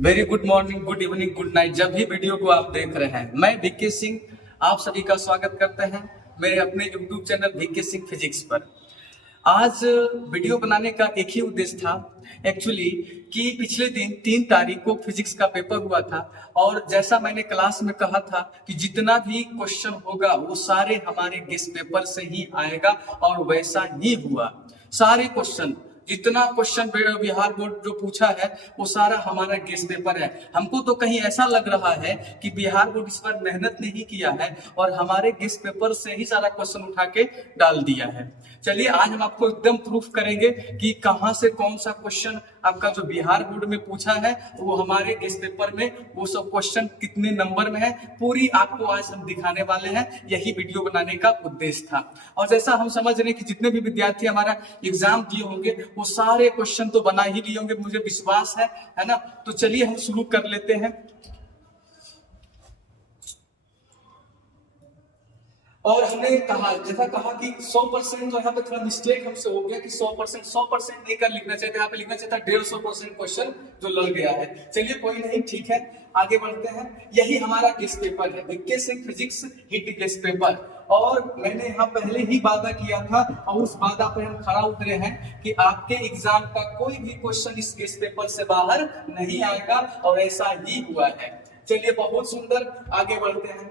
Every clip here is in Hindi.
Very good morning, good evening, good night. जब भी वीडियो को आप देख रहे हैं, मैं वीके सिंह आप सभी का स्वागत करते हैं मेरे अपने YouTube channel VK Singh physics पर। आज वीडियो बनाने का एक ही उद्देश्य था एक्चुअली कि पिछले दिन 3 तारीख को फिजिक्स का पेपर हुआ था और जैसा मैंने क्लास में कहा था कि जितना भी क्वेश्चन होगा वो सारे हमारे गेस्ट पेपर से ही आएगा और वैसा ही हुआ। सारे क्वेश्चन, जितना क्वेश्चन बिहार बोर्ड जो पूछा है वो सारा हमारा गेस्ट पेपर है। हमको तो कहीं ऐसा लग रहा है कि बिहार बोर्ड इस बार मेहनत नहीं किया है और हमारे गेस्ट पेपर से ही सारा क्वेश्चन उठा के डाल दिया है। चलिए आज हम आपको एकदम प्रूफ करेंगे कि कहां से कौन सा क्वेश्चन आपका जो बिहार बोर्ड में पूछा है वो हमारे गेस्ट पेपर में वो सब क्वेश्चन कितने नंबर में है, पूरी आपको आज हम दिखाने वाले हैं। यही वीडियो बनाने का उद्देश्य था। और जैसा हम समझ रहे हैं कि जितने भी विद्यार्थी हमारा एग्जाम दिए होंगे वो सारे क्वेश्चन तो बना ही लिए होंगे, मुझे विश्वास है ना। तो चलिए हम शुरू कर लेते हैं। और हमने कहा जैसा कहा कि 100% तो यहाँ पे थोड़ा मिस्टेक हमसे हो गया कि 100% नहीं कर लिखना चाहिए, यहाँ पे लिखना चाहिए था 150% क्वेश्चन जो लग गया है। चलिए कोई नहीं, ठीक है, आगे बढ़ते हैं। यही हमारा गेस्ट पेपर है, VK Singh physics hit guest paper. और मैंने यहाँ पहले ही वादा किया था और उस वादा पर हम खड़ा उतरे हैं कि आपके एग्जाम का कोई भी क्वेश्चन इस गेस्ट पेपर से बाहर नहीं आएगा और ऐसा ही हुआ है। चलिए बहुत सुंदर, आगे बढ़ते हैं।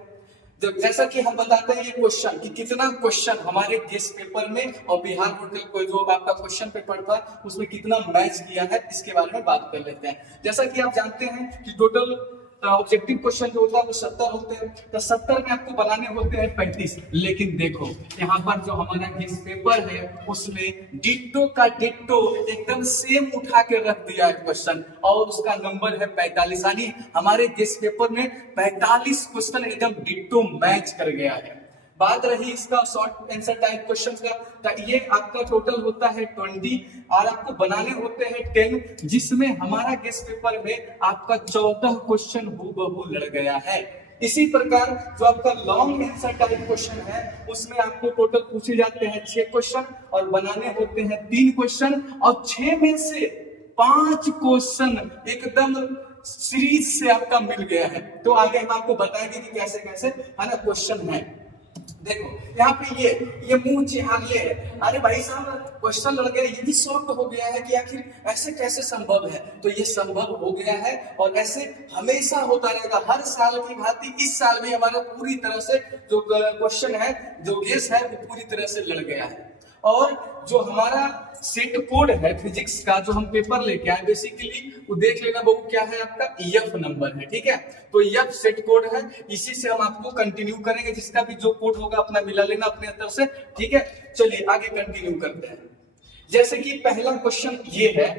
जैसा कि हम बताते हैं ये क्वेश्चन कि कितना क्वेश्चन हमारे गेस्ट पेपर में और बिहार बोर्ड का जो आपका क्वेश्चन पेपर था उसमें कितना मैच किया है, इसके बारे में बात कर लेते हैं। जैसा कि आप जानते हैं कि टोटल ऑब्जेक्टिव क्वेश्चन जो होता है वो 70 होते हैं, तो 70 में आपको बनाने होते हैं 35। लेकिन देखो यहाँ पर जो हमारा गेस्ट पेपर है उसमें डिट्टो का डिट्टो एकदम सेम उठा के रख दिया है क्वेश्चन और उसका नंबर है 45। यानी हमारे गेस्ट पेपर में 45 क्वेश्चन एकदम डिट्टो मैच कर गया है। बात रही इसका शॉर्ट आंसर टाइप क्वेश्चन का, तो ये आपका टोटल होता है 20 और आपको बनाने होते हैं 10, जिसमें हमारा गेस्ट पेपर में आपका 14 क्वेश्चन हूबहू लड़ गया है। इसी प्रकार जो आपका लॉन्ग आंसर टाइप क्वेश्चन है उसमें आपको टोटल पूछे जाते हैं 6 क्वेश्चन और बनाने होते हैं 3 क्वेश्चन और 6 में से 5 क्वेश्चन एकदम सीरीज से आपका मिल गया है। तो आगे हम आपको बताएंगे कि कैसे कैसे है ना क्वेश्चन है। देखो यहाँ पे ये मुंह चिहाले है, अरे भाई साहब क्वेश्चन लड़ गया, ये भी शॉर्ट हो गया है कि आखिर ऐसे कैसे संभव है। तो ये संभव हो गया है और ऐसे हमेशा होता रहेगा, हर साल की भांति इस साल भी हमारा पूरी तरह से जो क्वेश्चन है, जो गेस है वो पूरी तरह से लड़ गया है। और जो हमारा सेट कोड है फिजिक्स का जो हम पेपर लेके आए बेसिकली वो देख लेना वो क्या है, आपका EF नंबर है, ठीक है। तो EF सेट कोड है, इसी से हम आपको कंटिन्यू करेंगे, जिसका भी जो कोड होगा अपना मिला लेना अपने तरफ से, ठीक है। चलिए आगे कंटिन्यू करते हैं। जैसे कि पहला क्वेश्चन ये है,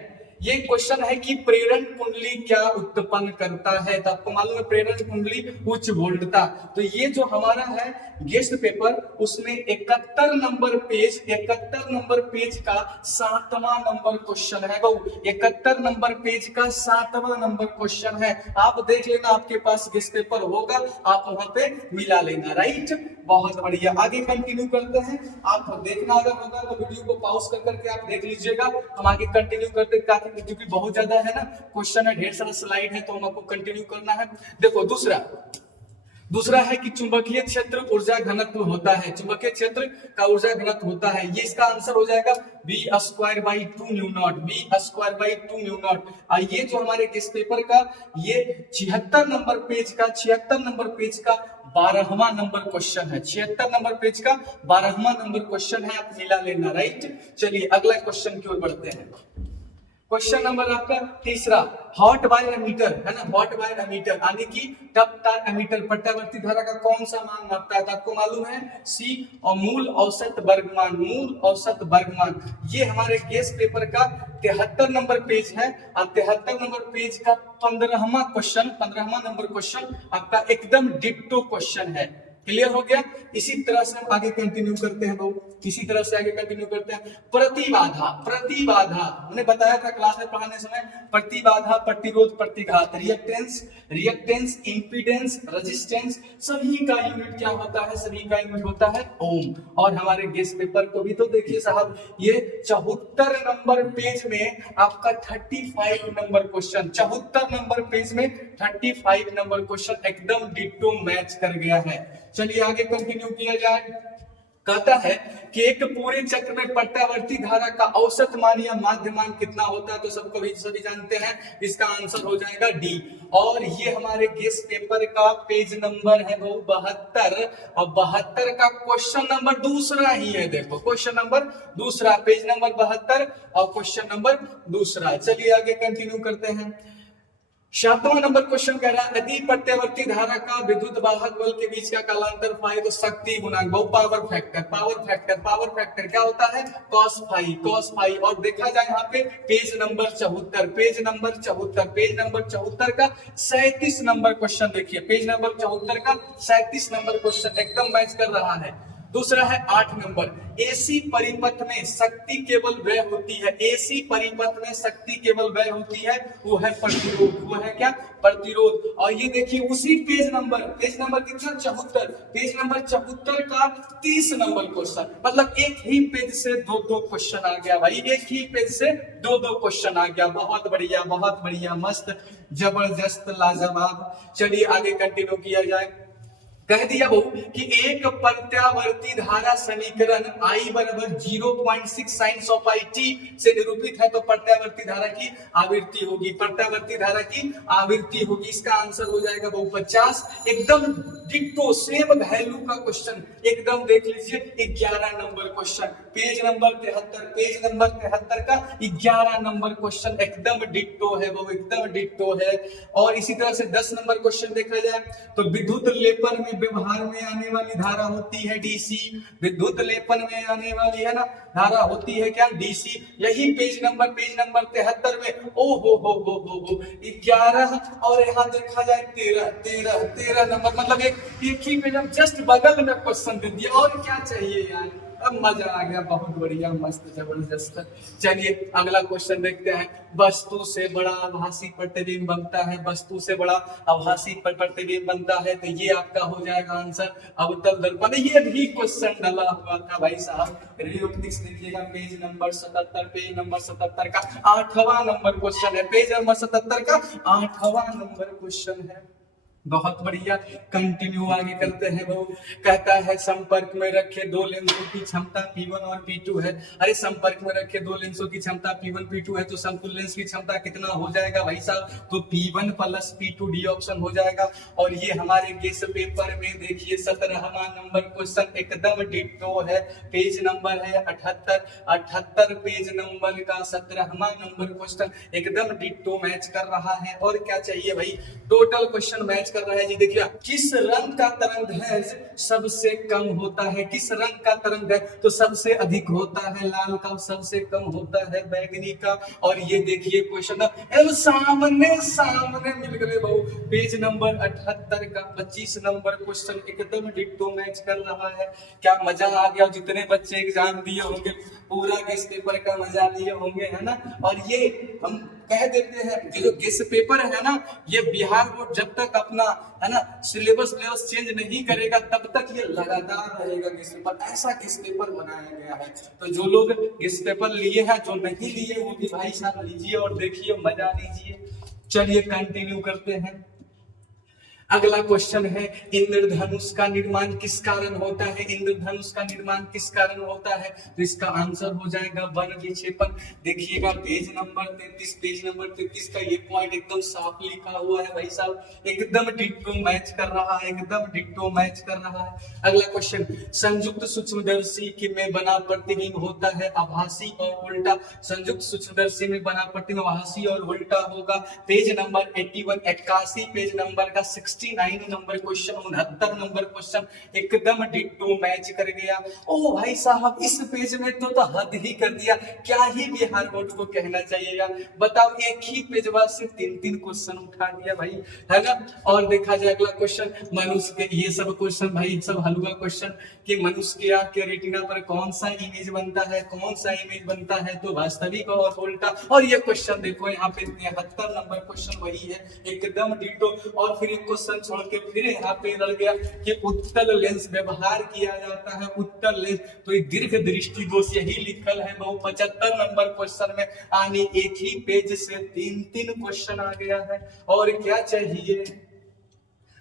ये क्वेश्चन है कि प्रेरण कुंडली क्या उत्पन्न करता है। तो आपको मालूम है प्रेरण कुंडली उच्च वोल्टता। तो ये जो हमारा है गेस्ट पेपर उसमें 71 नंबर पेज का 7वां नंबर क्वेश्चन है। 71 नंबर पेज का 7वां नंबर क्वेश्चन है। आप देख लेना, आपके पास गेस्ट पेपर होगा, आप वहां पे मिला लेना, राइट। बहुत बढ़िया, आगे कंटिन्यू करते हैं। आप देखना अगर होगा तो वीडियो को पॉज कर करके आप देख लीजिएगा। हम आगे कंटिन्यू करते हैं क्योंकि बहुत ज्यादा है ना क्वेश्चन है, ढेर सारा स्लाइड है तो हम आपको कंटिन्यू करना है। देखो दूसरा है कि चुंबकीय क्षेत्र ऊर्जा घनत्व होता है। चुंबकीय क्षेत्र का ऊर्जा घनत्व होता है, ये इसका आंसर हो जाएगा V²/2 mu naught, V²/2 mu naught. ये जो हमारे गेस्ट पेपर का ये 76 नंबर पेज का 12वां नंबर क्वेश्चन है। 76 नंबर पेज का 12वां नंबर क्वेश्चन है, आप मिला लेना, राइट। चलिए अगला क्वेश्चन की ओर बढ़ते हैं। क्वेश्चन नंबर आपका तीसरा, हॉट वायर एमीटर है ना, हॉट वायर एमीटर यानी कि तप तार एमीटर प्रत्यावर्ती धारा का कौन सा मान मापता है। तो आपको मालूम है C और मूल औसत वर्गमान। ये हमारे गेस्ट पेपर का 73 नंबर पेज है और 73 नंबर पेज का 15वां नंबर क्वेश्चन आपका एकदम डिट्टो क्वेश्चन है। क्लियर हो गया। इसी तरह से हम आगे कंटिन्यू करते हैं लोग, इसी तरह से आगे कंटिन्यू करते हैं। प्रतिबाधा, प्रतिबाधा हमने बताया था क्लास में पढ़ाने समय, प्रतिबाधा, प्रतिरोध, प्रतिघात, रिएक्टेंस, रिएक्टेंस, इंपीडेंस, रेजिस्टेंस, सभी का यूनिट क्या होता है, सभी का यूनिट होता है ओम। और हमारे गेस्ट पेपर को भी तो देखिए साहब, ये 74 नंबर पेज में आपका 35 नंबर क्वेश्चन, 74 नंबर पेज में 35 नंबर क्वेश्चन एकदम डिट्टो मैच कर गया है। चलिए आगे कंटिन्यू किया जाए। कहता है कि एक पूरे चक्र में प्रत्यावर्ती धारा का औसत मान या माध्य मान कितना होता है, तो सबको भी सभी जानते हैं, इसका आंसर हो जाएगा डी। और ये हमारे गेस्ट पेपर का पेज नंबर है वो 72, और 72 का क्वेश्चन नंबर दूसरा ही है। देखो क्वेश्चन नंबर दूसरा, पेज नंबर 72 और क्वेश्चन नंबर दूसरा। चलिए आगे कंटिन्यू करते हैं। 7वां नंबर क्वेश्चन कह रहा है, यदि प्रत्यावर्ती धारा का विद्युत वाहक बल के बीच का कालांतर फाई, तो शक्ति गुणांक, बहु power factor, power factor, power factor क्या होता है, कॉस फाई, कॉस फाई। और देखा जाए यहाँ पे page number 74, page number 74, page number 74 का 37 नंबर क्वेश्चन देखिए, पेज नंबर 74 का 37 नंबर क्वेश्चन एकदम मैच कर रहा है। दूसरा है 8 नंबर, एसी परिपथ में शक्ति केवल व्यय होती है, एसी परिपथ में शक्ति केवल व्यय होती है, वो है प्रतिरोध, वो है क्या, प्रतिरोध। और ये देखिए उसी पेज नंबर कितना, 74, पेज नंबर 74 का 30 नंबर क्वेश्चन, मतलब एक ही पेज से दो क्वेश्चन आ गया भाई, एक ही पेज से दो क्वेश्चन आ गया। बहुत बढ़िया, बहुत बढ़िया, मस्त, जबरदस्त, लाजवाब। चलिए आगे कंटिन्यू किया जाए। कह दिया वो कि एक प्रत्यावर्ती धारा समीकरण I बराबर 0.6 साइंस ऑफ आई टी से निरूपित है, तो प्रत्यावर्ती धारा की आवृत्ति होगी, प्रत्यावर्ती धारा की आवृत्ति होगी। इसका आंसर हो जाएगा वो 50। एकदम डिट्टो सेम वैल्यू का क्वेश्चन, एकदम देख लीजिए 11 number question, page number 73, page number 73 का 11 नंबर क्वेश्चन एकदम डिट्टो है, वो एकदम डिट्टो है। और इसी तरह से 10 नंबर क्वेश्चन देखा जाए तो विद्युत लेपन में व्यवहार में आने वाली धारा होती है डीसी, विद्युत लेपन में आने वाली है ना धारा होती है क्या, डीसी। यही पेज नंबर 73 में ओ हो 11, और यहाँ देखा जाए 13 नंबर, मतलब एक ही पेज में जस्ट बगल में क्वेश्चन दे दिया, और क्या चाहिए यार, अब मजा आ गया, बहुत बढ़िया, मस्त, जबरदस्त। चलिए अगला क्वेश्चन देखते हैं। वस्तु से बड़ा आभासी प्रतिबिंब बनता है, वस्तु से बड़ा आभासी प्रतिबिंब बनता है, तो ये आपका हो जाएगा आंसर अवतल दर्पण। ये भी क्वेश्चन डाला हुआ था भाई साहब, रे ऑप्टिक्स देखिएगा, पेज नंबर 77, पेज नंबर 77 का 8वां नंबर क्वेश्चन है, पेज नंबर 77 का 8वां नंबर क्वेश्चन है। बहुत बढ़िया, कंटिन्यू आगे करते हैं। वो कहता है संपर्क में रखे दो लेंसों की क्षमता P1 और P2 है। अरे संपर्क में रखे दो लेंसों की क्षमता P1 P2 है, तो समतुल्य लेंस की क्षमता कितना हो जाएगा भाई साहब, तो P1 plus P2 D option हो जाएगा। और ये हमारे गेस पेपर में देखिए 17वां नंबर क्वेश्चन एकदम डिट्टो है, पेज नंबर है 78 पेज नंबर का 17वां नंबर क्वेश्चन एकदम डिट्टो मैच कर रहा है। और क्या चाहिए भाई, टोटल क्वेश्चन मैच कर रहा है जी। देखिए किस रंग का तरंग है सबसे कम होता है, किस रंग का तरंग है तो सबसे अधिक होता है लाल का, सबसे कम होता है बैगनी का। और ये देखिए क्वेश्चन सामने मिल गए बहु, पेज नंबर 78 का 25 नंबर क्वेश्चन एकदम डिट्टो मैच कर रहा है। क्या मजा आ गया, जितने बच्चे एग्जाम दिए होंगे पूरा गेस पेपर का मजा लिए होंगे, है ना। और ये हम कह देते हैं कि जो गेस पेपर है ना, ये बिहार बोर्ड जब तक अपना है ना सिलेबस चेंज नहीं करेगा तब तक ये लगातार रहेगा गेस पेपर, ऐसा गेस पेपर बनाया गया है। तो जो लोग गेस पेपर लिए हैं, जो नहीं लिए वो भी भाई साहब लीजिए और देखिए, मजा लीजिए। चलिए कंटिन्यू करते हैं। अगला क्वेश्चन है, इंद्रधनुष का निर्माण किस कारण होता है, इंद्रधनुष का निर्माण किस कारण होता है, तो इसका आंसर हो जाएगा वन विक्षेपण। देखिएगा पेज नंबर 33, पेज नंबर 33 का ये पॉइंट एकदम साफ लिखा हुआ है भाई साहब, एकदम डिट्टो मैच कर रहा है, एकदम डिट्टो मैच कर रहा है। अगला क्वेश्चन, संयुक्त सूक्ष्मदर्शी में बना प्रतिबिंब होता है आभासी और उल्टा, संयुक्त सूक्ष्मदर्शी में बना प्रतिबिंब आभासी और उल्टा होगा। पेज नंबर 81 81 पेज नंबर का 60 69 नंबर क्वेश्चन, 69 नंबर क्वेश्चन एकदम डिट्टो मैच कर गया। ओ भाई साहब, इस पेज में तो हद ही कर दिया, क्या ही बिहार बोर्ड को कहना चाहिए यार। बताओ, एक ही पेजवा से 3-3 क्वेश्चन उठा दिया भाई, है ना। और देखा जाए अगला क्वेश्चन, मनुष्य के, ये सब क्वेश्चन भाई सब हलवा क्वेश्चन कि मनुष्य के आंख के रेटिना पर कौन सा इमेज बनता है, कौन सा इमेज बनता है, तो वास्तविक और उल्टा। और ये क्वेश्चन देखो यहाँ पे 73 नंबर क्वेश्चन वही है, एकदम डिटो। और फिर एक क्वेश्चन छोड़ के फिर यहाँ पे रह गया कि उत्तल लेंस व्यवहार किया जाता है, उत्तल लेंस, तो ये दीर्घ दृष्टि दोष यही लिखल है बहु 75 नंबर क्वेश्चन में। आने एक ही पेज से 3-3 क्वेश्चन आ गया है, और क्या चाहिए।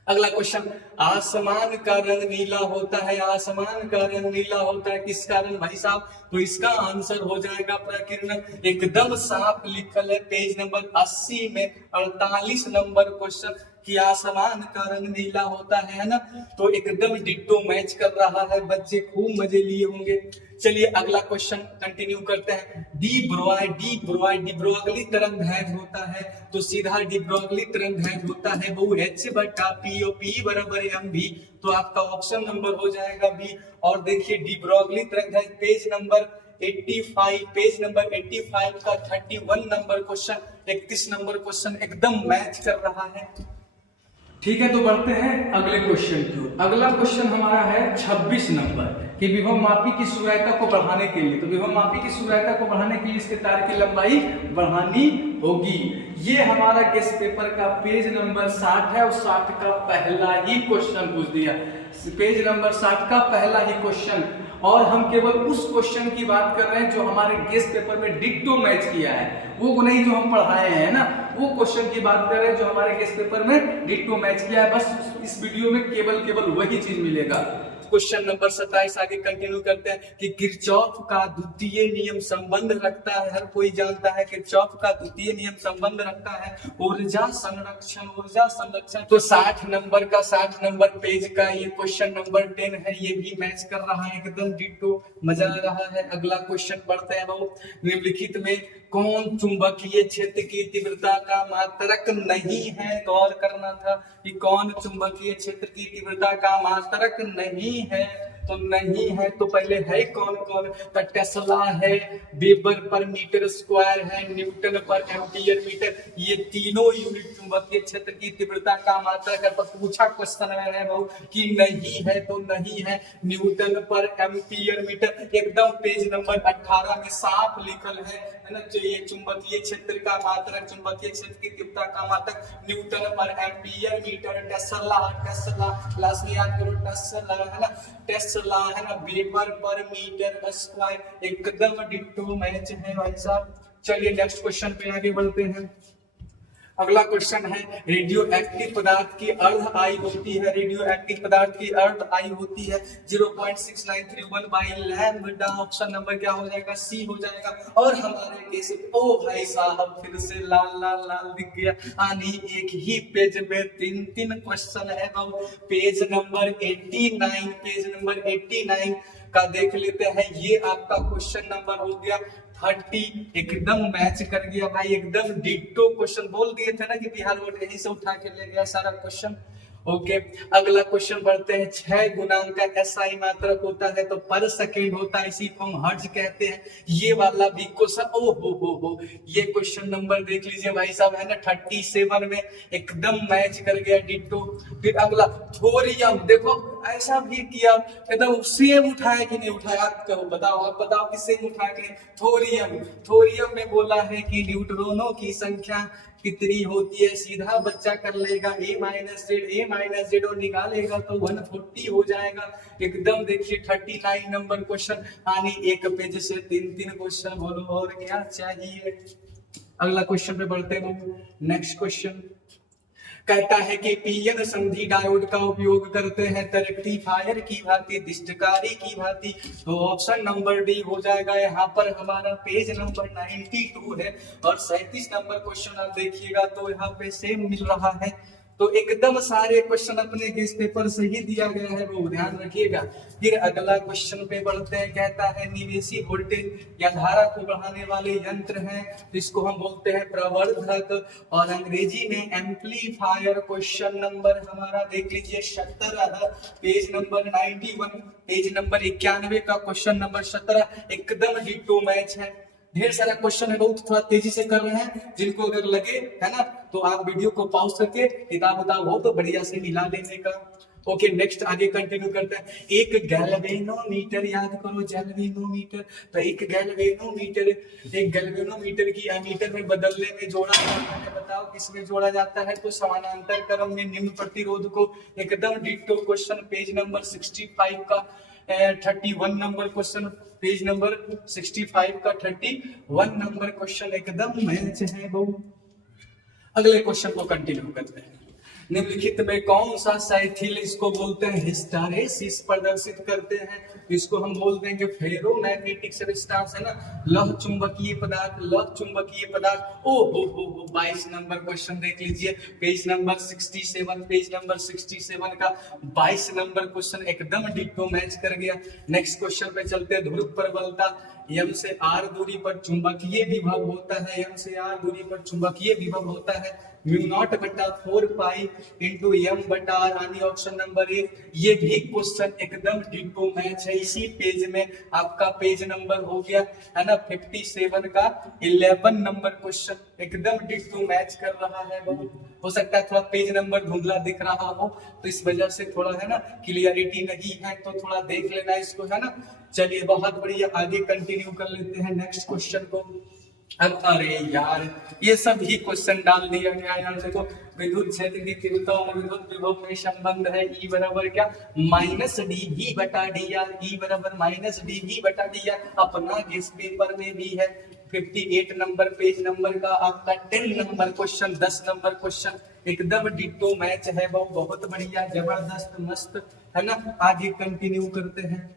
अगला क्वेश्चन, आसमान का रंग नीला होता है, आसमान का रंग नीला होता है किस कारण भाई साहब, तो इसका आंसर हो जाएगा प्रकीर्णन। एकदम साफ लिखल है पेज नंबर 80 में 48 नंबर क्वेश्चन कि आसमान का रंग नीला होता है ना। तो एकदम डिट्टो मैच कर रहा है, बच्चे खूब मजे लिए होंगे। चलिए अगला क्वेश्चन कंटिन्यू करते हैं। डी ब्रोगली तरंगदैर्घ्य होता है, तो सीधा डी ब्रोगली तरंगदैर्घ्य होता है वो H/P बराबर mv, तो आपका ऑप्शन नंबर हो जाएगा बी। और देखिए डी ब्रोगली तरंगदैर्घ्य पेज नंबर 85, पेज नंबर 85 का 31 नंबर क्वेश्चन, 31 नंबर क्वेश्चन एकदम मैच कर रहा है। ठीक है, तो बढ़ते हैं अगले क्वेश्चन की ओर। अगला क्वेश्चन हमारा है 26 नंबर कि विभव मापी की सुरायता को बढ़ाने के लिए, तो विभव मापी की सुरायता को बढ़ाने के लिए इसके तार की लंबाई बढ़ानी होगी। ये हमारा गेस्ट पेपर का पेज नंबर 60 है, और 60 का पहला ही क्वेश्चन पूछ दिया, पेज नंबर 60 का पहला ही क्वेश्चन। और हम केवल उस क्वेश्चन की बात कर रहे हैं जो हमारे गेस्ट पेपर में डिट्टो मैच किया है, वो नहीं जो हम पढ़ाए हैं ना, वो क्वेश्चन की बात कर रहे हैं जो हमारे गेस्ट पेपर में डिट्टो मैच किया है। बस इस वीडियो में केवल वही चीज मिलेगा। क्वेश्चन नंबर 27 आगे कंटिन्यू करते हैं कि किरचॉफ का द्वितीय नियम संबंध रखता है, हर कोई जानता है किरचॉफ का द्वितीय नियम संबंध रखता है ऊर्जा संरक्षण। तो 60 नंबर पेज का ये क्वेश्चन नंबर 10 है, ये भी मैच कर रहा है, एकदम डिट्टो, मजा आ रहा है। अगला क्वेश्चन पढ़ते हैं वो, निम्नलिखित में कौन चुंबकीय क्षेत्र की तीव्रता का मात्रक नहीं है, गौर करना था कि कौन चुंबकीय क्षेत्र की तीव्रता का मात्रक नहीं है। तो नहीं है तो पहले है कौन कौन, तो टेस्ला है, वेबर पर मीटर स्क्वायर है, न्यूटन पर एम्पियर मीटर, ये तीनों यूनिट चुंबकीय क्षेत्र की तीव्रता का मात्रक है। पर पूछा क्वेश्चन है बहु कि नहीं है तो नहीं है, न्यूटन पर एम्पियर मीटर एकदम पेज नंबर 18 में साफ लिखल है ना। चाहिए चुंबकीय क्षेत्र का मात्रक, चुंबकीय क्षेत्र की तीव्रता का मात्रक न्यूटन पर एम्पियर मीटर, टेस्ला क्लास में याद करो, टेस्ला है ना, टेस्ला है ना, वेबर पर मीटर स्क्वायर, एकदम डिट्टो मैच है भाई साहब। चलिए नेक्स्ट क्वेश्चन पे आगे बढ़ते हैं। अगला क्वेश्चन है, रेडियो एक्टिव पदार्थ की अर्ध आयु होती है, रेडियो एक्टिव पदार्थ की अर्ध आयु होती है 0.6931 बाई लैम्बडा। ऑप्शन नंबर क्या हो जाएगा, सी हो जाएगा। और हमारे केस, ओ भाई साहब फिर से लाल लाल लाल दिख गया, आनी एक ही पेज में 3-3 क्वेश्चन है। पेज नंबर 89, पेज नंबर 89 का देख लेते हैं। ये आपका क्वेश्चन नंबर हो गया 30, एकदम मैच कर गया भाई, एकदम डिट्टो क्वेश्चन। बोल दिए थे ना कि बिहार बोर्ड यहीं से उठा के ले गया सारा क्वेश्चन। ओके, अगला क्वेश्चन पढ़ते हैं। 6 गुणांक का एसआई मात्रक होता है तो पर सेकेंड होता है, इसी को हम हर्ट्ज कहते हैं। ये वाला भी क्वेश्चन, ओ हो, ये क्वेश्चन नंबर देख लीजिए भाई साहब, है ना 37 में एकदम मैच कर गया डिट्टो। फिर अगला थोरियम, देखो ऐसा भी किया, एकदम सेम उठाया कि नहीं उठाया, आप कहो, बताओ, आप बताओ कि सेम उठाया कि नहीं। थोरियम में बोला है कि न्यूट्रॉनों की संख्या कितनी होती है, सीधा बच्चा कर लेगा, a - z और निकालेगा तो 140 हो जाएगा। एकदम देखिए 39 नंबर क्वेश्चन, आनी एक पेज से 3-3 क्वेश्चन, बोलो और क्या चाहिए। अगला क्वेश्चन पे बढ़ते हैं। नेक्स्ट क्वेश्चन कहता है कि पीएन संधि डायोड का उपयोग करते हैं रेक्टिफायर की भांति, दिष्टकारी की भांति, तो ऑप्शन नंबर डी हो जाएगा। यहाँ पर हमारा पेज नंबर 92 है, और 37 नंबर क्वेश्चन आप देखिएगा तो यहाँ पे सेम मिल रहा है। तो एकदम सारे क्वेश्चन अपने इस पेपर से ही दिया गया है, वो ध्यान रखिएगा। फिर अगला क्वेश्चन पे बढ़ते हैं, कहता है निवेशी वोल्टेज या धारा को बढ़ाने वाले यंत्र हैं, जिसको हम बोलते हैं प्रवर्धक और अंग्रेजी में एम्पलीफायर। क्वेश्चन नंबर हमारा देख लीजिए 17, पेज नंबर 91, पेज नंबर 91 का क्वेश्चन नंबर 17 एकदम डिटो मैच है। ढेर सारा क्वेश्चन है, बहुत थोड़ा तेजी से कर रहे हैं, जिनको अगर लगे है ना तो आप वीडियो को पॉज करके किताब उताब हो तो बढ़िया से मिला लेने का। ओके नेक्स्ट आगे कंटिन्यू करते हैं। एक गैल्वेनोमीटर, याद करो गैल्वेनोमीटर, तो एक गैल्वेनोमीटर की एमीटर में बदलने में जोड़ा जाता है। बताओ किसमें जोड़ा जाता है? तो समानांतर क्रम में निम्न प्रतिरोध को। एकदम डिट्टो क्वेश्चन, पेज नंबर 65 का 31 नंबर क्वेश्चन, पेज नंबर 65 का 31 नंबर क्वेश्चन एकदम मैच है बहु। अगले क्वेश्चन को कंटिन्यू करते हैं। निम्नलिखित में कौन सा साइथिल, इसको बोलते हैं हिस्टैरिसीस, प्रदर्शित करते हैं? इसको हम बोल देंगे फेरोमैग्नेटिक सब्सटेंस, है ना, लौह चुंबकीय पदार्थ, लौह चुंबकीय पदार्थ। ओ हो 22 नंबर क्वेश्चन देख लीजिए, पेज नंबर 67, पेज नंबर 67 का 22 नंबर क्वेश्चन एकदम डिट्टो मैच कर गया। नेक्स्ट क्वेश्चन पे चलते हैं। ध्रुव प्रबलता, m से r दूरी पर चुंबकीय विभव होता है, m से r दूरी पर चुंबकीय विभव होता है μ0 बटा 4 पाई इंटू m बटा r, यानी ऑप्शन नंबर 1। ये भी क्वेश्चन एकदम डिट्टो मैच है। इसी पेज में आपका पेज नंबर हो गया है ना 57 का 11 नंबर क्वेश्चन एकदम डिट्टो मैच कर रहा है। बहुत हो सकता है थोड़ा पेज नंबर धुंधला दिख रहा हो, तो इस वजह से थोड़ा है ना क्लियरिटी नहीं है, तो थोड़ा देख लेना इसको, है ना। चलिए बहुत बढ़िया, आगे कंटिन्यू कर लेते हैं नेक्स्ट क्वेश्चन को। अब अरे यार ये सब ही क्वेश्चन डाल दिया गया यार। देखो विद्युत क्षेत्र की तीव्रता और विद्युत विभव में संबंध है, ई बराबर क्या माइनस डी वी बटा डी आर, ई बराबर माइनस डी वी बटा डी आर। अपना इस पेपर में भी है 58 नंबर पेज नंबर का आपका 10 नंबर क्वेश्चन, 10 नंबर क्वेश्चन एकदम डिट्टो मैच है। बहुत बढ़िया, जबरदस्त, मस्त, है ना। आगे कंटिन्यू करते हैं।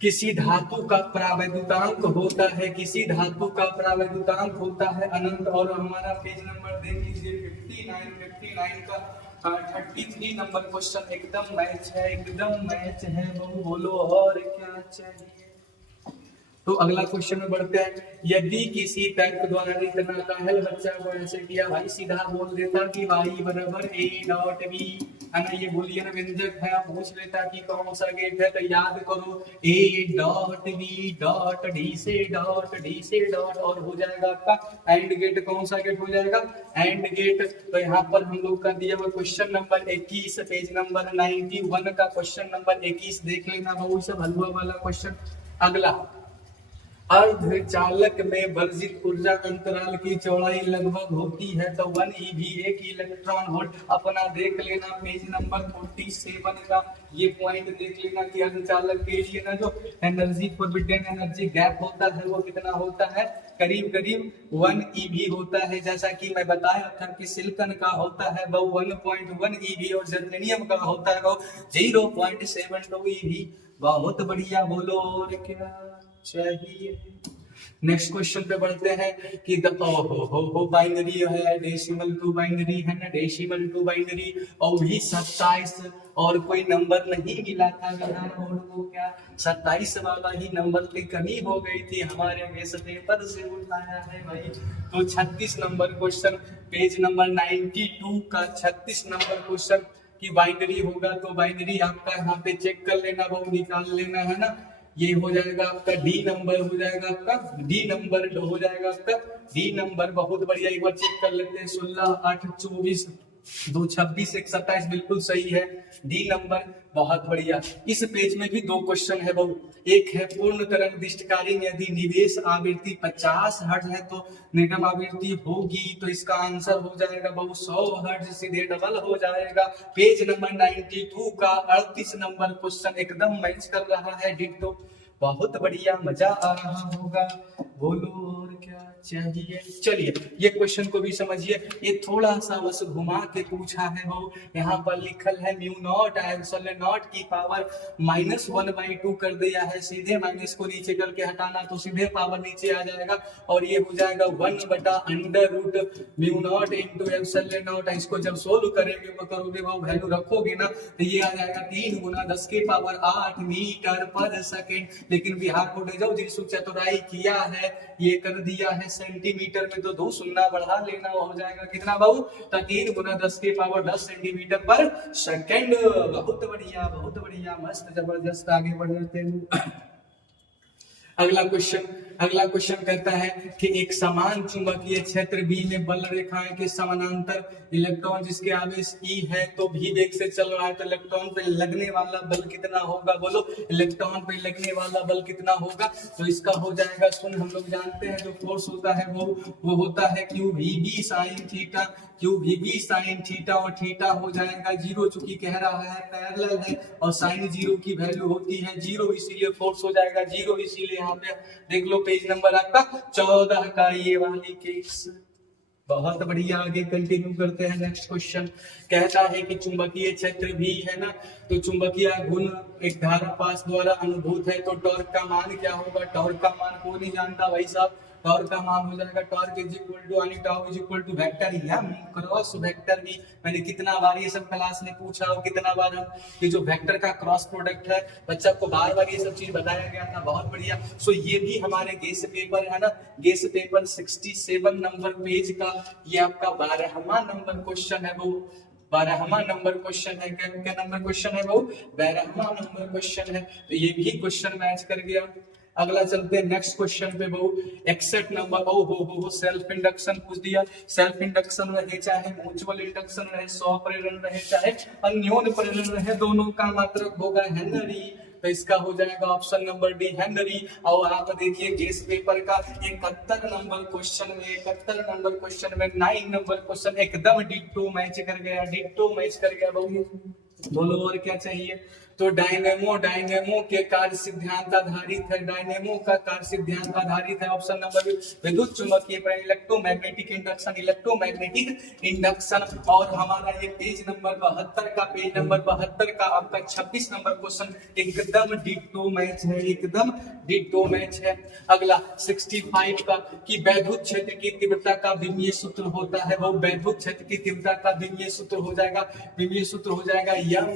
किसी धातु का प्रावैद्युतांक होता है, किसी धातु का प्रावैद्युतांक होता है अनंत। और हमारा पेज नंबर देख लीजिए 59 का 33 नंबर क्वेश्चन एकदम मैच है, एकदम मैच है। बोलो और क्या चाहिए। तो अगला क्वेश्चन में बढ़ते हैं। यदि किसी तर्क द्वारा इतना काहल बच्चा को ऐसे किया, भाई सीधा बोल देता कि y बराबर a डॉट b, है ना, ये बुलियन व्यंजक है। पूछ लेता कि कौन सा गेट है, तो याद करो a dot b dot d से डॉट, और हो जाएगा आपका एंड गेट। कौन सा गेट हो जाएगा? And gate. तो यहाँ पर हम लोग का दिया हुआ क्वेश्चन नंबर 21, पेज नंबर 91 का क्वेश्चन नंबर 21 देख लेना बहु, सब हलवा वाला क्वेश्चन। अगला, अर्धचालक में वर्जित ऊर्जा अंतराल की चौड़ाई लगभग होती है, तो 1 eV 1 इलेक्ट्रॉन वोल्ट। अपना देख लेना पेज नंबर 47 का ये पॉइंट देख लेना कि अर्धचालक के लिए ना जो एनर्जी फॉरबिडन एनर्जी गैप होता है वो कितना होता है, करीब 1 eV होता है। जैसा कि मैं बताया था कि सिलिकॉन का होता है वो 1.1 eV और जर्मेनियम का होता है वो 0.72 eV। बहुत बढ़िया, बोलो और क्या चाहिए। नेक्स्ट क्वेश्चन पे बढ़ते हैं कि बाइनरी है, डेसिमल टू बाइनरी है ना, डेसिमल टू बाइनरी, और भी 27 और कोई नंबर नहीं मिला था यार, और वो क्या 27 वाला ही नंबर की कमी हो गई थी हमारे इस पेपर से उठाया है भाई। तो 36 नंबर क्वेश्चन, पेज नंबर 92 का 36 नंबर क्वेश्चन कि बाइनरी होगा, तो बाइनरी आपका यहाँ पे चेक कर लेना, वो निकाल लेना, है ना। ये हो जाएगा आपका डी नंबर, हो जाएगा आपका डी नंबर, हो जाएगा आपका डी नंबर। बहुत बढ़िया, एक बार चेक कर लेते हैं। 16 8 24 2 26 1 27 बिल्कुल सही है, डी नंबर। बहुत बढ़िया। इस पेज में भी 2 क्वेश्चन है बहु। एक है पूर्ण तरंग दृष्टिकारी में यदि निवेश आवृत्ति 50 हर्ट्ज है तो निगम आवृत्ति होगी, तो इसका आंसर हो जाएगा बहु 100 हर्ट्ज, सीधे डबल हो जाएगा। पेज नंबर 92 का 38 नंबर क्वेश्चन एकदम मैच कर रहा है डिट्टो। बहुत बढ़िया, मजा आ रहा होगा, बोलो और क्या चाहिए। चलिए ये क्वेश्चन को भी समझिए, ये थोड़ा सा बस घुमा के पूछा है वो। यहाँ पर लिखल है म्यू नॉट एप्सिलॉन नॉट की पावर -1/2 कर दिया है, सीधे माइनस को नीचे करके हटाना तो सीधे पावर नीचे आ जाएगा और ये हो जाएगा 1/√μ नॉट इंटू एप्सिलॉन नॉट। इसको जब सोल्व करेंगे करोगे वो वैल्यू रखोगे ना तो ये आ जाएगा 3 × 10⁸ मीटर पर सेकेंड। लेकिन बिहार बोर्ड जाओ जिसको चतुराई किया है ये कर दिया है सेंटीमीटर में, तो 2 शून्य बढ़ा लेना हो जाएगा कितना बाबू, तो 3 × 10⁻10 सेंटीमीटर पर सेकेंड। बहुत बढ़िया मस्त जबरदस्त, आगे बढ़ते हैं। अगला क्वेश्चन कहता है कि एक समान चुंबकीय क्षेत्र बी में बल रेखाएं के समानांतर इलेक्ट्रॉन जिसके आवेश ई है तो भी वेग से चल रहा है, तो इलेक्ट्रॉन पे लगने वाला बल कितना होगा, बोलो इलेक्ट्रॉन पे लगने वाला बल कितना होगा। तो इसका हो जाएगा, सुन हम लोग जानते हैं जो फोर्स होता है वो होता है QVB sin theta, QVB sin theta, और थीटा हो जाएगा 0, चूंकि कह रहा है पैरेलल है और sin 0 की वैल्यू होती है 0, इसीलिए फोर्स हो जाएगा 0। इसीलिए यहाँ पे देख लो पेज नंबर आपका 14 का ये वाली केस। बहुत बढ़िया, आगे कंटिन्यू करते हैं। नेक्स्ट क्वेश्चन कहता है कि चुंबकीय क्षेत्र भी है ना, तो चुंबकीय गुण एक धारा पास द्वारा अनुभूत है, तो टॉर्क का मान क्या होगा। टॉर्क का मान को नहीं जानता भाई साहब, टॉर्क का मान हो जाएगा टॉर्क इज इक्वल टू यानी tau is equal to vector m cross vector b. मैंने कितना बार ये सब क्लास में पूछा और कितना बार हम ये जो वेक्टर का क्रॉस प्रोडक्ट है बच्चा को बार बार ये सब चीज बताया गया था। बहुत बढ़िया। सो ये भी हमारे गेस पेपर है ना, गेस पेपर 67 नंबर पेज का ये आपका 12वां नंबर क्वेश्चन है, वो 12वां नंबर क्वेश्चन है। क्या नंबर क्वेश्चन है वो, 12वां नंबर क्वेश्चन है। तो ये भी क्वेश्चन मैच कर गया। अगला चलते हैं नेक्स्ट क्वेश्चन पे बहु 61 नंबर। हो सेल्फ इंडक्शन पूछ दिया। सेल्फ इंडक्शन रहे चाहे म्यूचुअल इंडक्शन रहे, स्वप्रेरण रहे चाहे अन्योन्य प्रेरण रहे, दोनों का मात्रक होगा हेनरी। तो इसका हो जाएगा ऑप्शन नंबर डी हेनरी। और आप देखिए गेस पेपर का 71 नंबर क्वेश्चन में 9 नंबर क्वेश्चन एकदम डिट्टो मैच कर गया बहु। बोलो और क्या चाहिए। तो डायनेमो के कार्य सिद्धांत आधारित है, डायनेमो का कार्य सिद्धांत आधारित है। ऑप्शन नंबर विद्युत चुंबकीय प्रेरण इलेक्ट्रोमैग्नेटिक इंडक्शन। और हमारा ये पेज नंबर 72 का आपका 26 नंबर क्वेश्चन एकदम डिट्टो मैच है। अगला 65 का कि वैद्युत क्षेत्र की तीव्रता का विमीय सूत्र होता है, वो वैद्युत क्षेत्र की तीव्रता का विमीय सूत्र हो जाएगा यम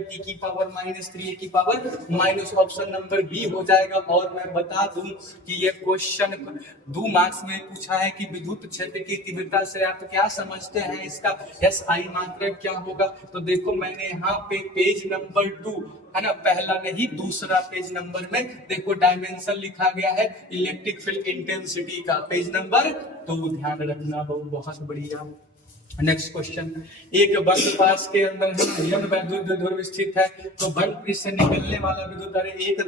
टी की पावर -3 की power minus. Option number B हो जाएगा। और मैं बता दूं कि ये क्वेश्चन 2 मार्क्स में पूछा है कि विद्युत क्षेत्र की तीव्रता से आप क्या समझते हैं, इसका SI मात्रक क्या होगा। तो देखो मैंने यहाँ पे पेज नंबर 2 है ना, पहला नहीं दूसरा पेज नंबर में देखो डायमेंशन लिखा गया है इलेक्ट्रिक फील्ड इंटेंसिटी का, पेज नंबर 2 ध्यान रखना। बहुत बढ़िया। नेक्स्ट क्वेश्चन, एक बंद पास के अंदर यम वैद्युत ध्रुव स्थित है, तो बंद पृष्ठ से निकलने वाला विद्युत धारा एक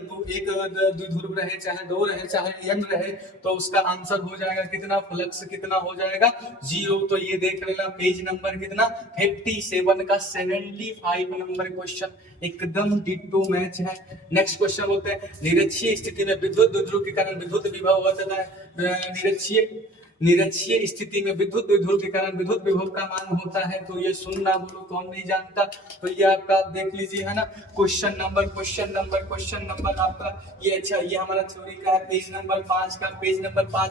द्विध्रुव रहे चाहे 2 रहे चाहे n रहे, तो उसका आंसर हो जाएगा कितना, फ्लक्स कितना हो जाएगा 0। तो ये देख लेना पेज नंबर कितना 57 का 75 नंबर क्वेश्चन एकदम डिट्टो मैच है। नेक्स्ट क्वेश्चन होते हैं निरक्षीय स्थिति में विद्युत द्विध्रुव के कारण विद्युत विभव होता है। निरक्षीय स्थिति में विद्युत द्विध्रुव के कारण विद्युत विभव का मान होता है। तो ये सुनना बोलो कौन नहीं जानता। तो ये आपका देख लीजिए है ना क्वेश्चन नंबर आपका ये अच्छा ये हमारा थ्योरी का है पेज नंबर 5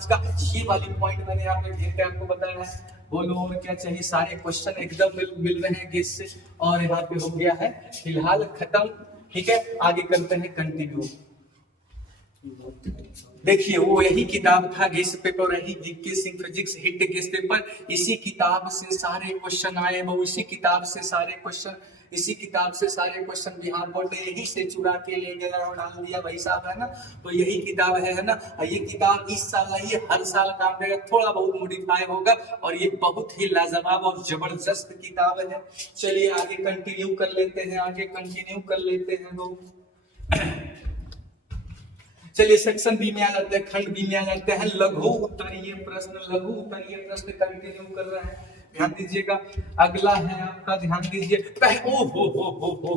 का ये वाली पॉइंट मैंने यहाँ पे घेर के आपको बताया है। बोलो और क्या चाहिए। सारे क्वेश्चन एकदम मिल रहे हैं गेस से और यहाँ पे हो गया है फिलहाल खत्म। ठीक है, आगे करते हैं कंटिन्यू। देखिए वो यही किताब था गेस पेपर, यही GK Singh physics hit guess paper, इसी किताब से सारे क्वेश्चन आए। वो इसी किताब से सारे क्वेश्चन बिहार बोर्ड ने यही से चुरा के ले गया और डाल दिया भाई साहब है ना। तो यही किताब है ना, ये किताब इस साल नहीं हर साल काम करेगा, थोड़ा बहुत मॉडिफाई होगा और ये बहुत ही लाजवाब और जबरदस्त किताब है। चलिए आगे कंटिन्यू कर लेते हैं लोग। चलिए सेक्शन बी में आ जाते हैं, खंड बी में आ जाते हैं। लघु उत्तरीय प्रश्न कंटिन्यू कर रहे हैं। ध्यान दीजिएगा। अगला है आपका, ध्यान दीजिए, ओ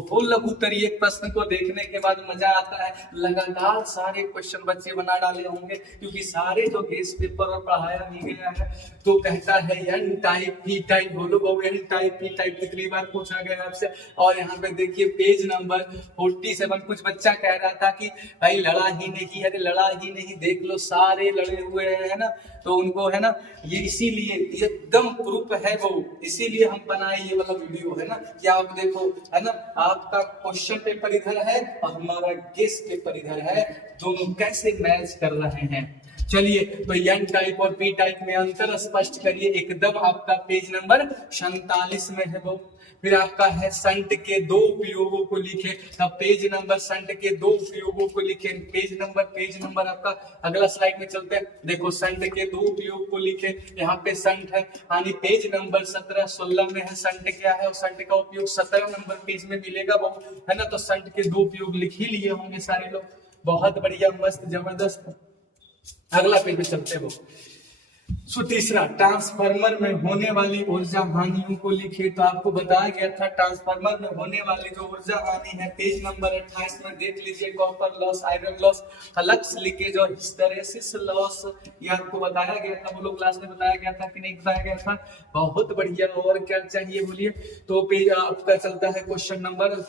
हो लघु उत्तरीय प्रश्न को देखने के बाद मजा आता है। लगातार सारे क्वेश्चन बच्चे बना डाले होंगे क्योंकि सारे जो गेस्ट पेपर और पढ़ाया भी गया है। तो कहता है एन टाइप पी टाइप, बोलो बहु, एन टाइप पी टाइप कितनी बार पूछा गया आपसे। और यहाँ पे देखिए पेज नंबर 47, कुछ बच्चा कह रहा था कि भाई लड़ा ही नहीं है, लड़ा ही नहीं, देख लो सारे लड़े हुए हैं ना। तो उनको है ना ये इसीलिए एकदम प्रूफ है वो, इसीलिए हम बनाए ये वाला वीडियो है ना कि आप देखो है ना, आपका क्वेश्चन पेपर इधर है और हमारा गेस्ट पेपर इधर है, दोनों कैसे मैच कर रहे हैं। चलिए तो एन टाइप और पी टाइप में अंतर स्पष्ट करिए। एकदम आपका पेज नंबर 47 में है वो। फिर आपका है संट के दो उपयोगों को लिखे, तब पेज नंबर संट के दो उपयोगों को लिखे। पेज नंबर आपका अगला स्लाइड में चलते हैं। देखो संट के दो उपयोग को लिखे, यहाँ पे संट है यानी पेज नंबर 17-16 में है संट क्या है, और संट का उपयोग 17 नंबर पेज में मिलेगा वो, है ना। तो संट के दो उपयोग लिख ही लिए होंगे सारे लोग, बहुत बढ़िया, मस्त, जबरदस्त। अगला पेज में चलते हैं वो। सो तीसरा, ट्रांसफार्मर में होने वाली ऊर्जा हानियों को लिखे। तो आपको बताया गया था ट्रांसफार्मर में होने वाली जो ऊर्जा हानि है, पेज नंबर 28 में देख लीजिए। Copper loss, iron loss, flux leakage और हिस्टेरेसिस लॉस, ये आपको बताया गया था। वो लोग क्लास में बताया गया था कि नहीं बताया गया था? बहुत बढ़िया। और क्या चाहिए बोलिए। तो पेज आपका चलता है क्वेश्चन नंबर,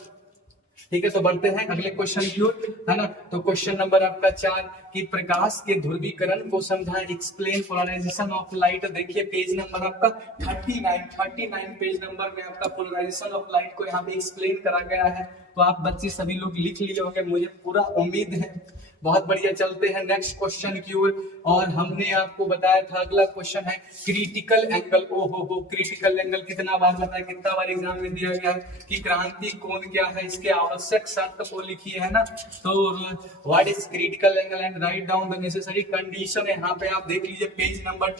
ठीक है। तो बढ़ते हैं अगले क्वेश्चन की ओर, है ना। तो क्वेश्चन नंबर आपका 4 कि प्रकाश के ध्रुवीकरण को समझाएं, एक्सप्लेन पोलराइजेशन ऑफ लाइट। देखिए पेज नंबर आपका 39 पेज नंबर में आपका पोलराइजेशन ऑफ लाइट को यहाँ पे एक्सप्लेन करा गया है। तो आप बच्चे सभी लोग लिख लिए होंगे, मुझे पूरा उम्मीद है। बहुत बढ़िया, चलते हैं नेक्स्ट क्वेश्चन की ओर। और हमने आपको बताया था अगला क्वेश्चन है क्रिटिकल एंगल। हो क्रिटिकल एंगल कितना बार बताया, कितना बार एग्जाम में दिया गया है कि क्रांति कोण क्या है, इसके आवश्यक शर्त को लिखिए, है ना। तो what is critical angle and write down the necessary condition. यहाँ पे आप देख लीजिए पेज नंबर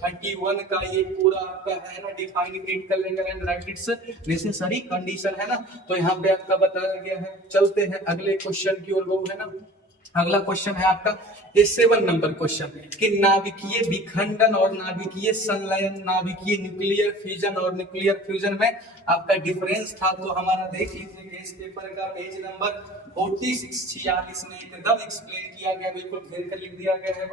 31 का ये पूरा आपका है ना, define critical angle and right it's necessary condition, है ना। तो यहाँ पे आपका बताया गया है। चलते हैं अगले क्वेश्चन की ओर, है ना। अगला क्वेश्चन है आपका 7 नंबर क्वेश्चन कि नाभिकीय विखंडन और नाभिकीय संलयन, नाभिकीय न्यूक्लियर फ्यूजन और न्यूक्लियर फ्यूजन में आपका डिफरेंस था। तो हमारा देख लीजिए इस पेपर का पेज नंबर 46-46 में एकदम एक्सप्लेन किया गया, बिल्कुल घेर कर लिख दिया गया है।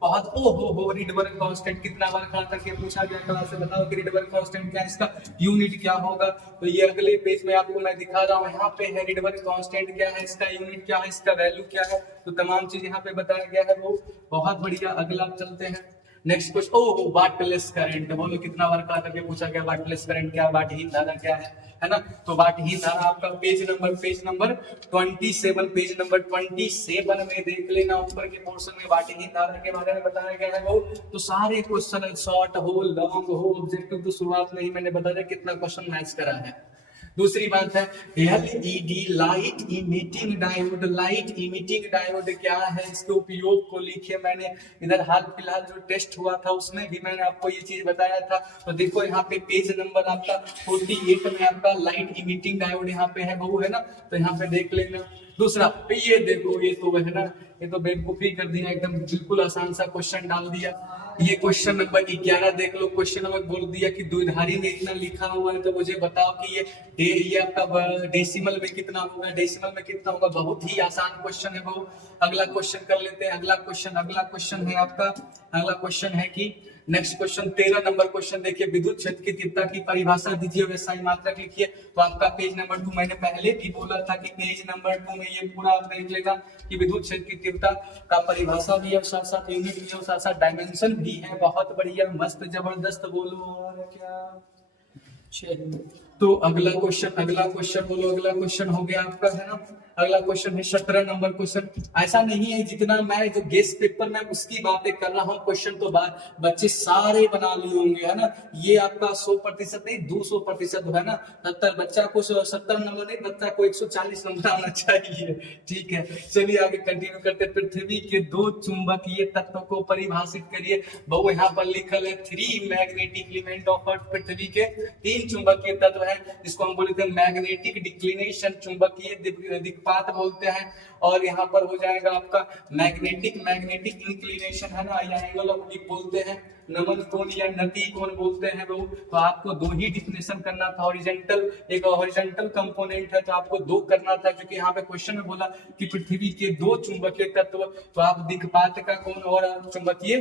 बहुत हो रिडबर्ग कांस्टेंट कितना बार खड़ा करके पूछा गया क्लास से, बताओ कि रिडबर्ग कांस्टेंट क्या है, इसका यूनिट क्या होगा। तो ये अगले पेज में आपको मैं दिखा रहा हूँ, यहाँ पे है रिडबर्ग कांस्टेंट क्या है, इसका यूनिट क्या है, इसका वैल्यू क्या है। तो तमाम चीज यहाँ पे बताया गया है वो, बहुत बढ़िया। अगला चलते हैं नेक्स्ट क्वेश्चन। वाटलेस करंट, बोलो कितना बार खड़ा करके पूछा गया वाटलेस करंट क्या, वाटहीन धारा क्या है ना। तो वाटहीन धारा आपका पेज नंबर 27, पेज नंबर 27 में देख लेना, ऊपर के पोर्शन में वाटहीन धारा के बारे में बताया गया है वो। तो सारे क्वेश्चन शॉर्ट हो, लॉन्ग हो, ऑब्जेक्टिव तो शुरुआत में ही मैंने बताया कितना क्वेश्चन मैच करा है। दूसरी बात है LED light emitting diode. Light emitting diode क्या है, इसके उपयोग को लिखे। मैंने इधर हाल फिलहाल जो टेस्ट हुआ था उसमें भी मैंने आपको ये चीज बताया था। तो देखो यहाँ पे पेज नंबर आपका 48 में आपका लाइट इमिटिंग डायोड यहाँ पे है वो, है ना। तो यहाँ पे देख लेना। दूसरा ये देखो, ये तो है ना, ये तो बेवकूफी कर दिया एकदम, बिल्कुल आसान सा क्वेश्चन डाल दिया। ये क्वेश्चन नंबर 11 देख लो। क्वेश्चन नंबर बोल दिया कि द्विधारी में इतना लिखा हुआ है, तो मुझे बताओ कि ये आपका डेसिमल में कितना होगा, डेसिमल में कितना होगा। बहुत ही आसान क्वेश्चन है वो। अगला क्वेश्चन कर लेते हैं। अगला क्वेश्चन है आपका, अगला क्वेश्चन है कि नेक्स्ट क्वेश्चन 13 नंबर क्वेश्चन देखिए, विद्युत क्षेत्र की तीव्रता की परिभाषा दीजिए, व्यवसायी मात्रक लिखिए। तो आपका पेज नंबर 2, मैंने पहले भी बोला था कि पेज नंबर 2 में ये पूरा आप देख लेगा कि विद्युत क्षेत्र की तीव्रता का परिभाषा भी है, साथ साथ यूनिट भी है, साथ साथ डायमेंशन भी है। बहुत बढ़िया, मस्त, जबरदस्त। बोलो और क्या। तो अगला क्वेश्चन बोलो। अगला क्वेश्चन हो गया आपका, है ना। अगला क्वेश्चन है 17 नंबर क्वेश्चन। ऐसा नहीं है जितना मैं जो गेस्ट पेपर में उसकी बातें कर रहा हूँ, क्वेश्चन तो बच्चे सारे बना लिए होंगे, है ना। ये आपका 100% नहीं 200% है ना। 70 बच्चा को 70 नंबर नहीं, बच्चा को 140 नंबर आना चाहिए। ठीक है, चलिए आगे कंटिन्यू करते। पृथ्वी के 2 चुंबकीय तत्व को परिभाषित करिए। बहु यहाँ पर लिखल है 3 मैग्नेटिक एलिमेंट ऑफ अर्थ। पृथ्वी के 3 चुंबकीय तत्व है, जिसको हम बोलते हैं मैग्नेटिक डिक्लिनेशन, चुंबकीय दिक्पात बोलते हैं। और यहाँ पर हो जाएगा आपका मैग्नेटिक इंक्लिनेशन है ना, या एंगल ऑफ डिप बोलते हैं, नमन कोण या नति कोण बोलते हैं वो। तो आपको दो ही डिफिनेशन करना था, हॉरिजॉन्टल एक हॉरिजॉन्टल कंपोनेंट है तो आपको दो करना था, क्योंकि यहाँ पे क्वेश्चन में बोला कि पृथ्वी के दो चुंबकीय तत्व, तो आप दिक्पात का कोण और चुंबकीय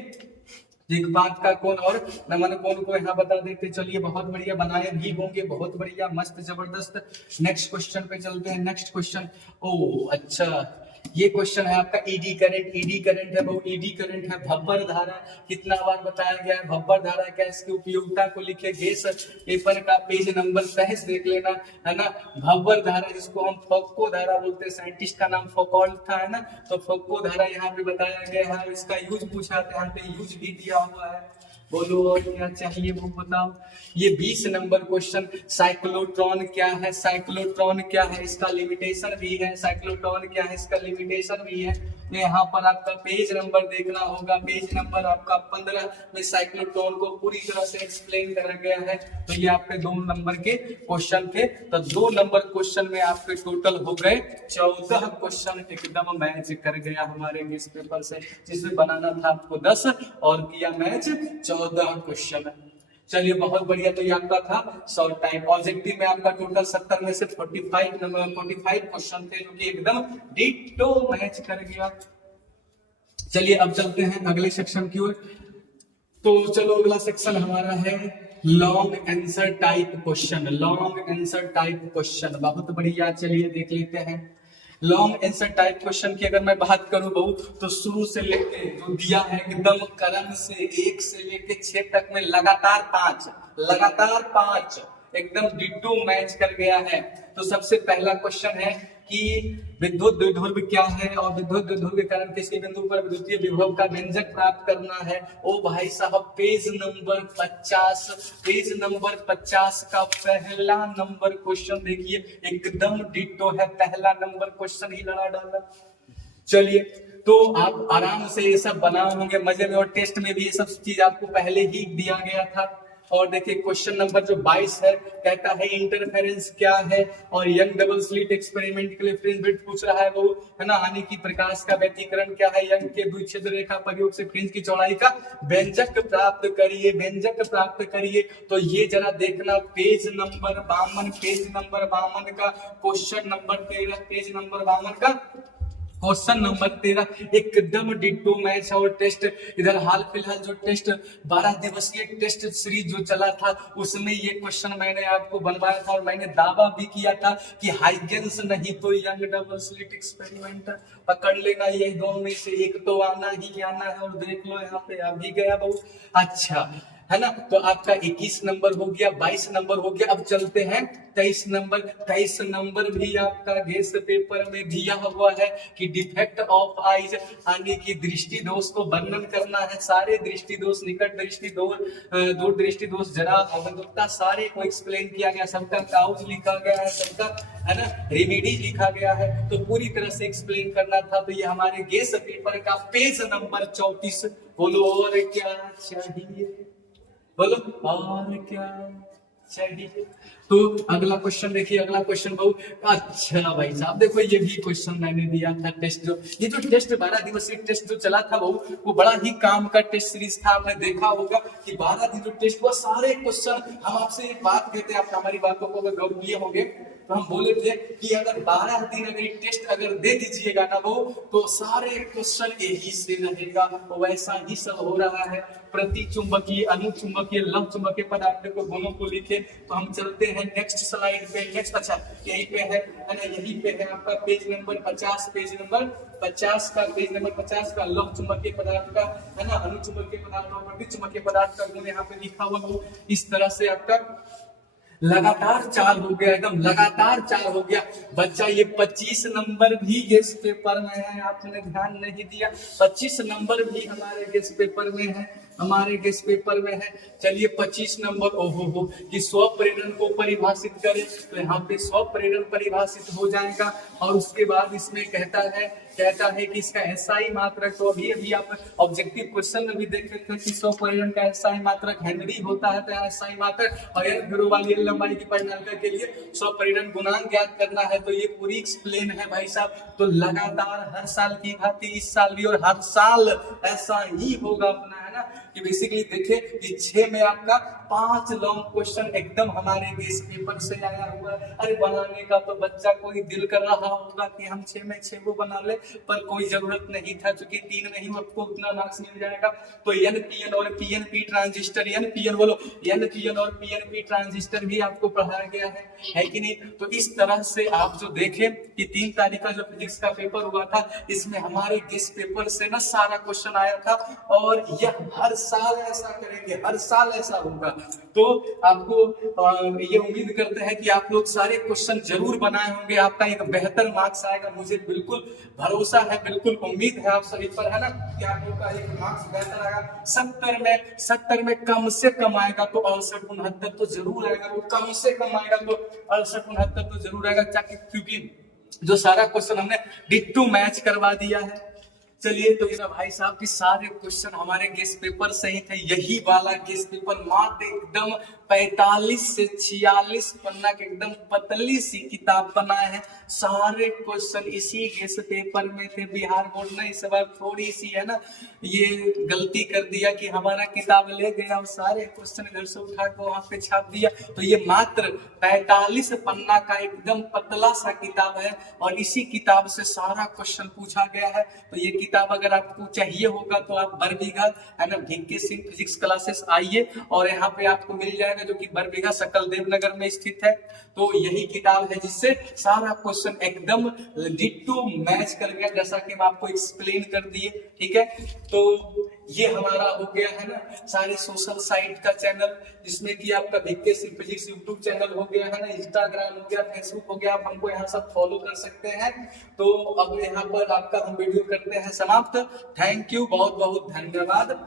दिक्पात का कोण और नमन कोण को यहाँ बता देते। चलिए बहुत बढ़िया, बनाए भी होंगे, बहुत बढ़िया, मस्त जबरदस्त। नेक्स्ट क्वेश्चन पे चलते हैं। नेक्स्ट क्वेश्चन, ओ अच्छा, ये क्वेश्चन है आपका ईडी करंट। ईडी करंट है वो, ईडी करंट है भब्बर धारा। कितना बार बताया गया है भब्बर धारा क्या, इसकी उपयोगिता को लिखे। गेस पेपर का पेज नंबर 23 देख लेना, है ना। भब्बर धारा जिसको हम फोक्को धारा बोलते हैं, साइंटिस्ट का नाम फोकॉल था, है ना। तो फोक्को धारा यहाँ पे बताया गया है। इसका यूज पूछा था, यहाँ पे यूज भी दिया हुआ है। बोलो और क्या चाहिए वो बताओ। ये 20 नंबर क्वेश्चन, साइक्लोट्रॉन क्या है, साइक्लोट्रॉन क्या है, इसका लिमिटेशन भी है। साइक्लोट्रॉन क्या है, इसका लिमिटेशन भी है। यहाँ पर आपका पेज नंबर देखना होगा, पेज नंबर आपका 15 में साइक्लोट्रॉन को पूरी तरह से एक्सप्लेन करा गया है। तो ये आपके 2 नंबर के क्वेश्चन थे। तो 2 नंबर क्वेश्चन में आपके टोटल हो गए 14 क्वेश्चन, एकदम मैच कर गया हमारे इस पेपर से, जिसमें बनाना था आपको 10 और किया मैच 14 क्वेश्चन। चलिए बहुत बढ़िया। तो ये आपका था शॉर्ट टाइम। ऑब्जेक्टिव में आपका टोटल 70 में से 45 क्वेश्चन थे, जो कि एकदम डिट्टो मैच कर गया। चलिए अब चलते हैं अगले सेक्शन की ओर। तो चलो अगला सेक्शन हमारा है long answer type question. Long answer type question बहुत बढ़िया, चलिए देख लेते हैं। लॉन्ग आंसर टाइप क्वेश्चन की अगर मैं बात करूं बहु, तो शुरू से लेके जो दिया है एकदम क्रम से 1 से लेके 6 तक में लगातार 5 एकदम डिट्टो मैच कर गया है। तो सबसे पहला क्वेश्चन है कि विद्युत द्विध्रुव क्या है, और विद्युत द्विध्रुव के कारण किसी बिंदु पर विद्युतीय विभव का व्यंजक प्राप्त करना है। ओ भाई साहब, पेज नंबर 50 का पहला नंबर क्वेश्चन देखिए, एकदम डिट्टो है। पहला नंबर क्वेश्चन ही लड़ा डाला। चलिए तो आप आराम से ये सब बनाए होंगे मजे में, और टेस्ट में भी ये सब चीज आपको पहले ही दिया गया था। और देखिए क्वेश्चन नंबर जो 22 है, कहता है इंटरफेरेंस क्या है, और यंग डबल स्लिट एक्सपेरिमेंट के लिए फ्रिंज विड्थ पूछ रहा है वो, है ना। हानि की प्रकाश का व्यतिकरण क्या है, यंग के द्विच्छेद रेखा प्रयोग से फ्रिंज की चौड़ाई का व्यंजक प्राप्त करिए। तो ये जरा देखना पेज नंबर 52 का क्वेश्चन नंबर 13, पेज नंबर 52 का क्वेश्चन नंबर 13 एकदम डिट्टो मैच और टेस्ट। इधर हाल फिलहाल जो टेस्ट 12 दिवसीय टेस्ट सीरीज जो चला था, उसमें ये क्वेश्चन मैंने आपको बनवाया था, और मैंने दावा भी किया था कि हाइगेंस नहीं तो यंग डबल स्लिट एक्सपेरिमेंट पकड़ लेना, ये दोनों में से एक तो आना ही आना है। और देख लो यहाँ पे आ भी गया बहुत अच्छा, है ना। तो आपका 21 नंबर हो गया, 22 नंबर हो गया। अब चलते हैं 23 नंबर। 23 नंबर भी आपका गेस पेपर में दिया हुआ है कि डिफेक्ट ऑफ आईज, यानी कि दृष्टि दोष को वर्णन करना है। सारे दृष्टि दोष, निकट दृष्टि दोष, दूर दृष्टि दोष, जरा अवरुद्धता, सारे को एक्सप्लेन किया गया। सबका काउज लिखा गया है, सबका, है ना, रेमेडी लिखा गया है। तो पूरी तरह से एक्सप्लेन करना था। तो ये हमारे गेस पेपर का पेज नंबर 34। बोलो और क्या चाहिए, बोलो और क्या चाहिए। तो अगला क्वेश्चन देखिए, अगला क्वेश्चन बहुत अच्छा भाई साहब, देखो ये भी क्वेश्चन मैंने दिया था। टेस्ट जो ये जो टेस्ट 12 दिवसीय टेस्ट जो चला था वो बड़ा ही काम का टेस्ट सीरीज था। आपने देखा होगा कि 12 दिन जो टेस्ट हुआ, सारे क्वेश्चन, हम आपसे एक बात कहते हैं, आप हमारी बातों को अगर गौर किए होंगे, तो हम बोले थे कि अगर 12 दिन अगर टेस्ट अगर दे दीजिएगा ना वो, तो सारे क्वेश्चन यही से रहेगा। तो वैसा ही सब हो रहा है। प्रति चुंबकीय, अनुचुंबकीय, लंब चुंबकीय पदार्थ को गुणों को लिखे। तो हम चलते हैं नेक्स्ट स्लाइड पे। नेक्स्ट, अच्छा यही पे है ना, यही पे है आपका पेज नंबर 50, पेज नंबर 50 का, पेज नंबर 50 का लंब चुंबकीय पदार्थ का, है ना, अनुचुंबकीय पदार्थ और प्रति चुंबकीय पदार्थ का गुण यहाँ पे लिखा हुआ। वो इस तरह से आपका लगातार 4 हो गया, एकदम लगातार 4 हो गया बच्चा। ये 25 नंबर भी गेस पेपर में है, आपने ध्यान नहीं दिया। 25 नंबर भी हमारे गेस पेपर में है। हमारे गेस्ट पेपर में है। चलिए 25 नंबर ओहो हो कि स्वप्रेरण को परिभाषित करें, तो यहाँ पे स्वप्रेरण परिभाषित हो जाएगा। और उसके बाद इसमें कहता है कि इसका एसआई मात्रक, तो अभी आप ऑब्जेक्टिव क्वेश्चन में भी देख सकते हैं कि स्वप्रेरण का एसआई मात्रक हेनरी होता है, तो यहाँ एसआई मात्रक और एन घेरो वाली एल लंबाई की परिणालिका के लिए स्वप्रेरण गुणांक ज्ञात करना है। तो ये पूरी एक्सप्लेन है भाई साहब। तो लगातार हर साल की भांति इस साल भी और हर साल ऐसा ही होगा अपना, है ना, कि बेसिकली देखिए कि 6 में आपका 5 लॉन्ग क्वेश्चन एकदम हमारे गेस्ट पेपर से आया हुआ है। अरे बनाने का तो बच्चा कोई दिल कर रहा होगा कि हम 6 में 6 को बना ले, पर कोई जरूरत नहीं था, क्योंकि 3 में ही आपको उतना मार्क्स मिल जाएगा। तो एनपीएन और पीएनपी ट्रांजिस्टर, एनपीएन बोलो, एनपीएन और पीएनपी ट्रांजिस्टर भी आपको पढ़ाया गया है कि नहीं। तो इस तरह से आप जो देखें कि 3 तारीख का जो फिजिक्स का पेपर हुआ था, इसमें हमारे गेस्ट पेपर से ना सारा क्वेश्चन आया था। और यह हर साल ऐसा करेंगे, हर साल ऐसा होगा। तो आपको ये उम्मीद करते हैं कि आप लोग सारे क्वेश्चन जरूर बनाए होंगे, आपका एक बेहतर मार्क्स आएगा, मुझे बिल्कुल भरोसा है, बिल्कुल उम्मीद है आप सभी पर, है ना, कि आप लोग का एक मार्क्स बेहतर आएगा। 70 में कम से कम आएगा तो 68-69 तो जरूर आएगा, वो कम से कम आएगा तो 68-69 तो जरूर आएगा, क्योंकि जो सारा क्वेश्चन हमने डिट्टो मैच करवा दिया है। चलिए, तो ये भाई साहब की सारे क्वेश्चन हमारे गेस्ट पेपर से ही थे। यही वाला गेस्ट पेपर मात्र एकदम 45 से 46 पन्ना के एकदम पतली सी किताब बनाए हैं। सारे क्वेश्चन इसी गेस्ट पेपर में थे। बिहार बोर्ड ने इस बार थोड़ी सी, है ना, ये गलती कर दिया कि हमारा किताब ले गया और सारे क्वेश्चन घर से उठा कर वहां पे छाप दिया। तो ये मात्र 45 पन्ना का एकदम पतला सा किताब है और इसी किताब से सारा क्वेश्चन पूछा गया है। तो ये किताब अगर आपको चाहिए होगा तो आप बरबीघा, है ना, भिक्की सिंह फिजिक्स क्लासेस आइए और यहाँ पे आपको मिल जाएगा, जो कि बरबीघा सकलदेव नगर में स्थित है। तो यही किताब है जिससे सारा क्वेश्चन एकदम डिट्टो मैच कर गया, जैसा कि हम आपको एक्सप्लेन कर दिए। ठीक है, तो ये हमारा हो गया, है ना, सारे सोशल साइट का चैनल, जिसमें कि आपका भिक्की सिंह फिजिक्स यूट्यूब चैनल हो गया, है ना, इंस्टाग्राम हो गया, फेसबुक हो गया, आप हमको यहाँ सब फॉलो कर सकते हैं। तो अब यहाँ पर आपका हम वीडियो करते हैं समाप्त। थैंक यू, बहुत बहुत धन्यवाद।